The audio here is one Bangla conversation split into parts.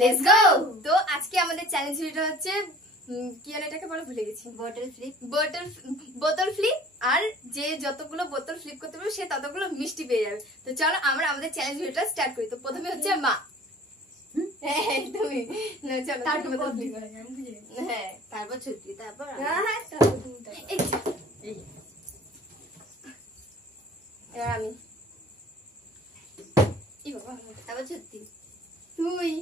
Let's go. তো আজকে আমাদের চ্যালেঞ্জ ভিডিওটা হচ্ছে কি আর এটাকে বলে ভুলে গেছি, বোতল ফ্লিপ। আর যে যতগুলো বোতল ফ্লিপ করতে পারবে সে ততগুলো মিষ্টি পেয়ে যাবে। তো চলো আমরা আমাদের চ্যালেঞ্জ ভিডিওটা স্টার্ট করি। তো প্রথমে হচ্ছে মা, তুমি চলো বোতল ফ্লিপ। হ্যাঁ, তারপর ছুটি, তারপর এবার আমি, তারপর ছুটি তুই,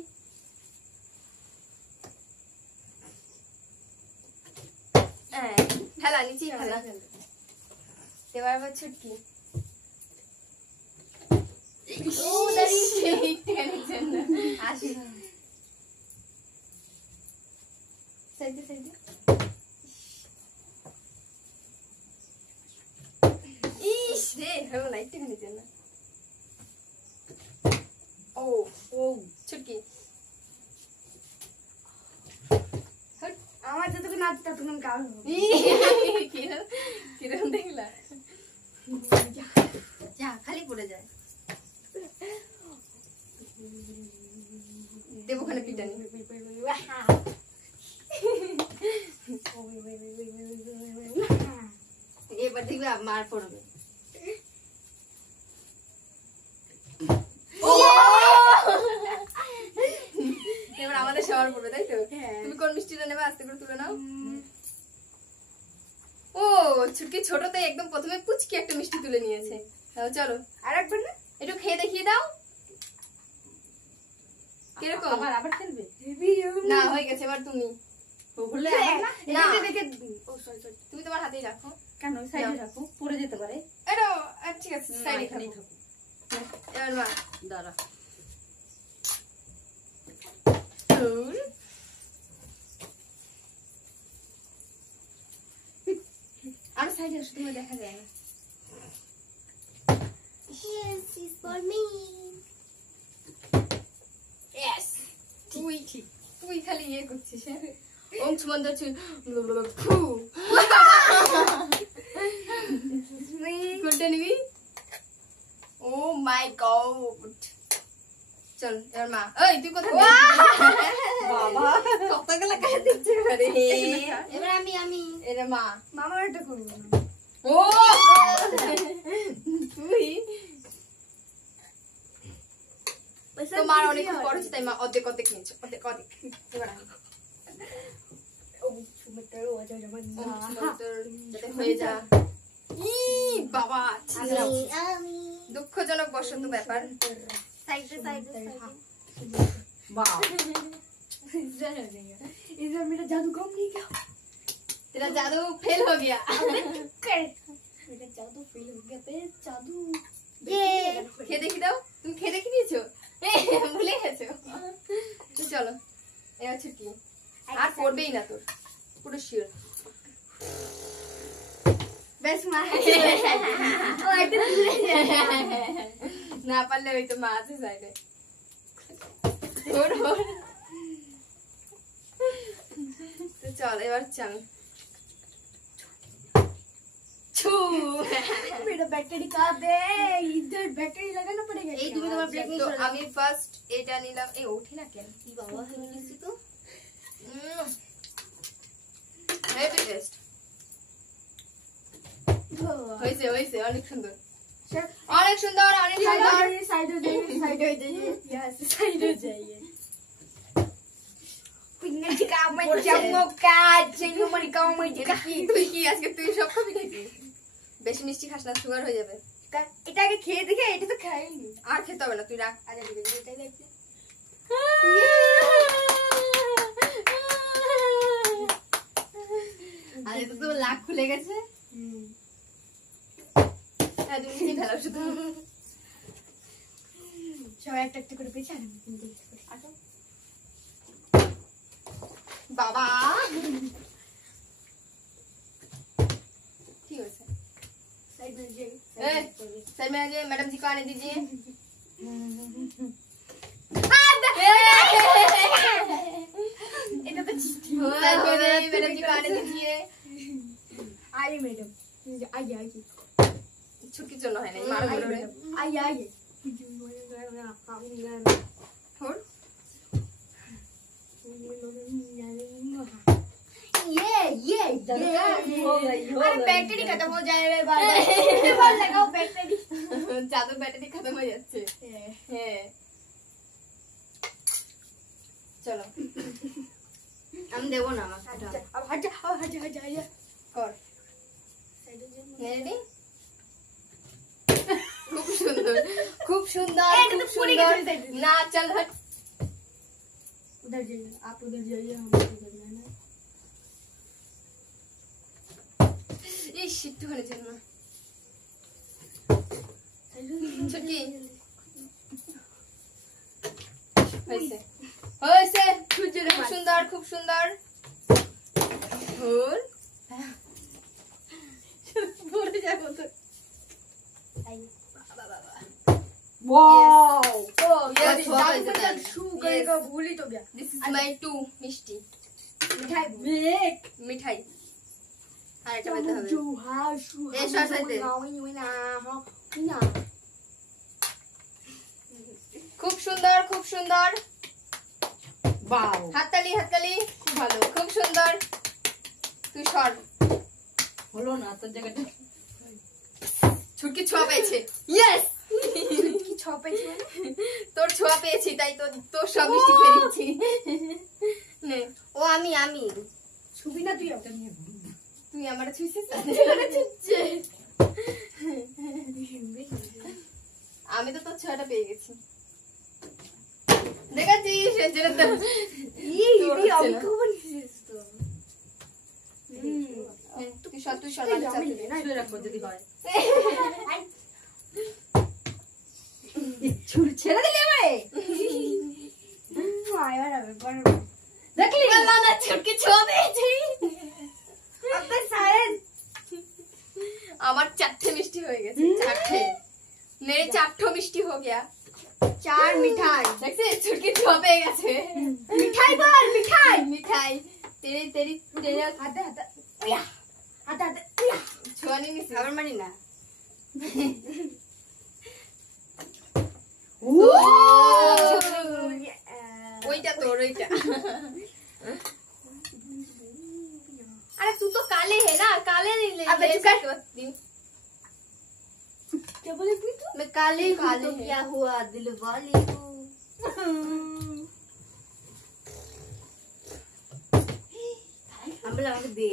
খেলা নিচে খেলা। এবার আবার ছুটকি, ইস রে হলো না, একটুখানি জন্য। ও ও ছুটকি, আমার যতক্ষণ আছে ততক্ষণ কাজ কিরম দেখলা, যা খালি পড়ে যায়। দেবো ওখানে পিটানি। এবার দেখবে মার পড়বে। এবার আমাদের সবার পড়বে, তাই তো? তুমি কোন মিষ্টিটা নেবে? আস্তে করে তুলে নাও। ও ছুটকি ছোট, তাই একদম প্রথমে পুচকি একটা মিষ্টি তুলে নিয়েছে। চলো আর একবার না, একটু খেয়ে দেখিয়ে দাও কিরকম। আবার খেলবে না, হয়ে গেছে, এবার তুমি। না দেখে তুমি তোমার হাতেই রাখো। কেন সাইডে রাখো, পড়ে যেতে পারে। এটা ঠিক আছে, সাইডে থাকো। এবার মা দাঁড়া, আর সাইডে আসো, তোমার দেখা যায় না। Yes, it's for me. Yes, তুই খালি ইয়ে করছিস। ওম সুমন্দর কোনটা নিবি? ও মাই গড। চল এবার মা। এই তুই কোথায়? বাবা কতগুলো কাজ দিচ্ছে করে। এবার আমি এরে মা, মামা এটা করব না। ও তুই তোমার অনেক বড় হচ্ছে, তাই মা অর্ধেক অর্ধেক নিয়েছো, অর্ধেক অর্ধেক। এবার আমি হয়ে যা। ই বাবা, দুঃখজনক বসন্ত ব্যাপার। সাইডে इधर मेरा जादू कम नहीं क्या? तेरा जादू फेल हो गया। मेरा जादू फेल हो गया पे जादू। খেয়ে দেখি দাও। তুমি খেয়ে দেখি দিয়েছো? ভুলে গেছো। তো চলো এবার ছুটকি, আর পড়বেই না তোর, পুরো শিওর। বেশ মা ও একটা না পারলে ওই তো মা আছে সাইডে। তো চল এবার চাল। मेरा बैटरी कहाँ पे? इधर बैटरी लगाना पड़ेगा। এই তুমি তোমার ব্রেক তো আমি ফার্স্ট এটা নিলাম। এই ওঠে না কেন? কি বাবা হয়ে গেছে তো। হেভি টেস্ট হয়েছে, হয়েছে, অনেক সুন্দর, অনেক সুন্দর, অনেক সুন্দর। साइड हो जाइए, साइड हो जाइए, यहाँ से साइड हो जाइए। पिन्ने का मैं जाऊंगा का चाहिए मेरी का मैं কি তুই কি আজকে তুই সব খাবি নাকি? বেশি মিষ্টি খাস না, সুগার হয়ে যাবে। এটা আগে খেয়ে দেখে, এটা তো খাইনি। আর খেতে হবে না, তুই রাখ। আরে দিদি এটাই লাগছে। আরে তো লাখ খুলে গেছে। হ্যাঁ তুমি নিচে ফেলাও শুধু। সবাই একটা একটা করে পেয়েছে, আর আমি কিন্তু বাবা ठीक है साइड में जाइए, सर में आइए, मैडम जी को आने दीजिए। এটা তো চিঠি। मैडम जी को आने दीजिए। आइए मैडम, आइए आइए। छुट्टी चलो है नहीं मारो बोलो आइए आइए। और अरे बैटरी खत्म हो जाए रे बार लगाओ बैटरी জাদুর ব্যাটারি খতম হয়ে যাচ্ছে হ্যাঁ চলো আমি দেব না আমাকে अब हट जा কর রেডি খুব সুন্দর খুব সুন্দর খুব সুন্দর না চল হট उधर जाइए आप उधर जाइए हम उधर जाना ইস একটুখানি জন্য ছুটকি হয়েছে হয়েছে খুব সুন্দর খুব সুন্দর ফুল পড়ে যাবো তো वाओ Yes, शू करेगा भूल ही तो गया দিস ইজ মাই টু মিষ্টি मिठाई बेक মিঠাই আর এটা পেতে হবে जो हाँ शू ए, शू साइड दे। খুব সুন্দর খুব সুন্দর वाओ হাততালি হাততালি খুব ভালো খুব সুন্দর তুই সর হলো না তোর জায়গাটা ছুটকি ছোঁয়া পেয়েছে ইয়েস की छपे তোর ছোঁয়া পেয়েছি তাই তো তোর সব মিষ্টি খেয়ে নিচ্ছি নে ओ आमी छुबी ना तुई তুই আমার ছুঁইছিস আমি তো তোর ছোঁয়াটা পেয়ে গেছি দেখাচ্ছিস যেটা তো তোর হচ্ছে না। তুই সর তুই সর মানে চাপ দিবি না। শুয়ে রাখবো যদি হয় ছেড়ে দিলে আমারে দেখলি না না ছুটকি ছোঁয়া পেয়েছি আমার 4টে মিষ্টি হয়ে গেছে 4টে मेरे 4ठो मिष्टी हो गया 4 मिठाई देखते छुटकी ছোঁয়া পেয়ে গেছে मिठाई बोल मिठाई मिठाई तेरी तेरी तेरे हाथे ছোঁয়া নিয়ে নিছিস খাবার মারি না ওইটা তোর ওইটা अरे तू तो काले है ना काले नहीं ले अबे ले चुप कर। सकती हूँ। क्या बोले तू मैं काले हूँ काले तो हैं। क्या हुआ दिल वाली हूँ আমাকে দে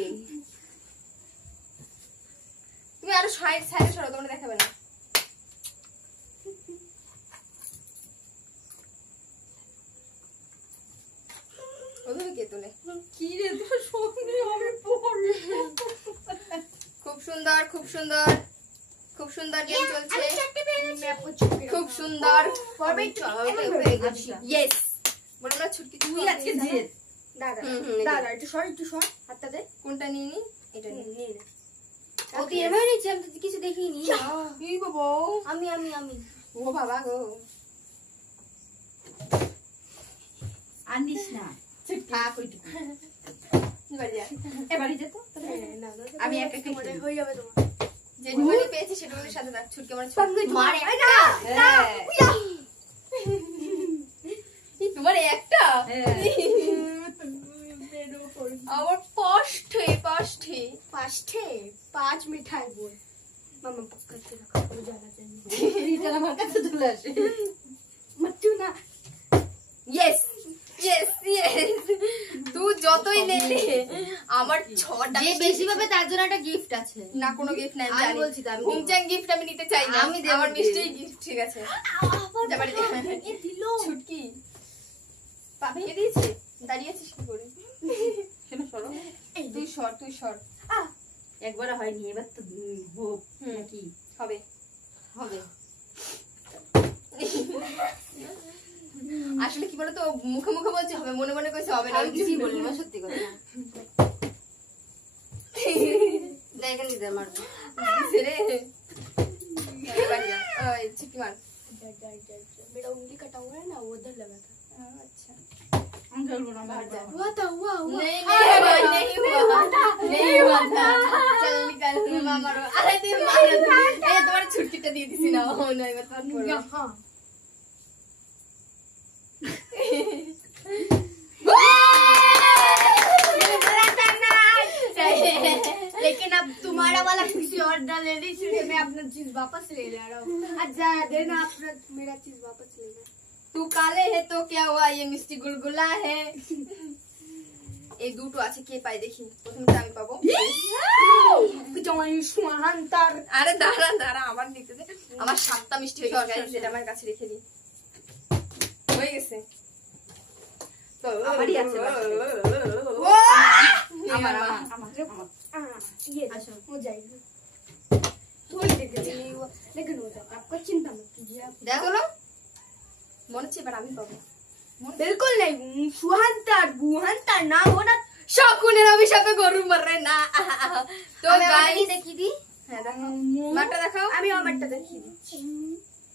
তুমি আরো সাইড সাইডে সরো তোমরা দেখাবে না ওদের কে তোলে কি রে তোর সঙ্গে আমি পড়ি খুব সুন্দর খুব সুন্দর খুব সুন্দর গেম চলছে খুব সুন্দর ইয়েস বলো না ছুটকি তুই আজকে জিত দাদা হুম, দাদা একটু সর হাতটা দে কোনটা নিয়ে নি এটা নিয়ে নিয়ে নে ও তুই এমন নিচ্ছে আমি তো কিছু দেখিনি কি বাবা আমি ও বাবা গো আনিস না থাক ওইটুকু এবারে যেত আমি একা একা মানে খেলি। হয়ে যাবে তোমার যেটুকুনি পেয়েছি সেটুকুনির সাথে রাখ ছুটকি আমার মার একটা তোমার একটা হ্যাঁ। আমার পাঁচটে 5 मिठाई बोल मामा पक्का से रखा हो जाना चाहिए রিটার আমার কাছে চলে আসে मच्छू ना ইয়েস ইয়েস ইয়েস তুই যতই নেলে আমার 6টা যে বেশি পাবে তার জন্য একটা গিফট আছে না কোনো গিফট নাই আমি বলছি তো, আমি দেবো। হুমচাং গিফট আমি নিতে চাই না আমি দেবো, আমার দেবো। মিষ্টি গিফট ঠিক আছে যাবাড়ি ये दिलो ছুটকি পা ভেঙে দিয়েছে দাঁড়িয়ে আছিস কি করে কেন সরো তুই সর একবার হয়নি এবার তো হোক নাকি হবে হবে আসলে কি বলতো মুখে মুখে বলছে হবে মনে মনে কইছে হবে না আমি কিছুই বলি না সত্যি কথা দেখেন দিতে মারবো দিছে রে বাড়ি যা ওই চিকি মার मेरा उंगली कटा हुआ है ना वो उधर लगा था अच्छा আমি খেলবো না बाहर जा हुआ था हुआ नहीं नहीं हुआ नहीं हुआ था चल निकल मामा रो अरे दे मार ए तुम्हारे छुटकीटा দিয়ে দিছি না ও নাই বাত করো हाँ वापस ले ले रहा हूँ। अच्छा देना अपना मेरा चीज वापस लेना। तू काले है तो क्या हुआ, ये मिষ্টি गुलगुला है। এই দুটো আছে, কে পায় দেখি। প্রথমটা আমি পাবো। আরে দাঁড়া দাঁড়া, আমার নিতে দে। আমার 7টা মিষ্টি হয়ে গেছে গাইস, এটা আমার কাছে রেখে দিই। হয়ে গেছে। আমারই আছে আমার ये अच्छा। हो जाएगा। थोड़ी देर के लिए वो, लेकिन हो जाएगा, आपका चिंता मत कीजिए आप। দেখো না, মনে হচ্ছে এবার আমি পাবো। बिल्कुल नहीं, सुहांतर नाम होना। শকুনের অভিশাপে গরু মরে না। তো গাইস देखी थी। হ্যাঁ দেখো, মাটা দেখাও। আমি আমারটা দেখিয়ে দিচ্ছি।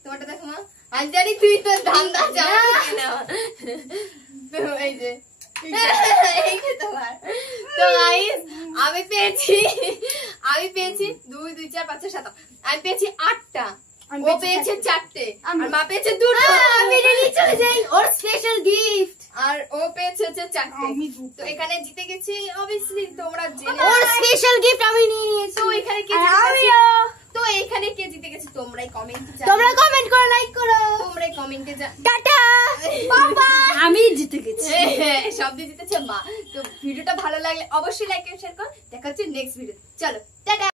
তোমারটা দেখো মা। আমি জানি তুই তো ধান্দা চালাচ্ছিস না। তো এই যে এই যে তোমার। তো গাইস আমি পেয়েছি 2 2 4 5 6 7। আমি পেয়েছি 8টা, আমি ও পেয়েছি পেয়েছে 4টে, আর আমি- মা পেয়েছে 2টো। আমি রেডি চলে যাই, ওর স্পেশাল গিফট। আর ও পেয়েছে হচ্ছে 4টে। আমি 2টো। তো এখানে জিতে গেছি অবভিয়াসলি তোমরা জেনে। ওর স্পেশাল গিফট আমি নিয়ে নিয়েছি। তো এখানে কে আর জিতে গেছে? আমিও। তো এখানে কে জিতে গেছে তোমরাই কমেন্টে তোমরা কমেন্ট করো, লাইক করো। তোমরাই কমেন্টে টাটা বাবা। আমি জিতে গেছি। সব দিয়ে জিতেছে মা। তো ভিডিওটা ভালো লাগলে অবশ্যই লাইক এন্ড শেয়ার করো। দেখা হচ্ছে নেক্সট ভিডিও। চলো টাটা।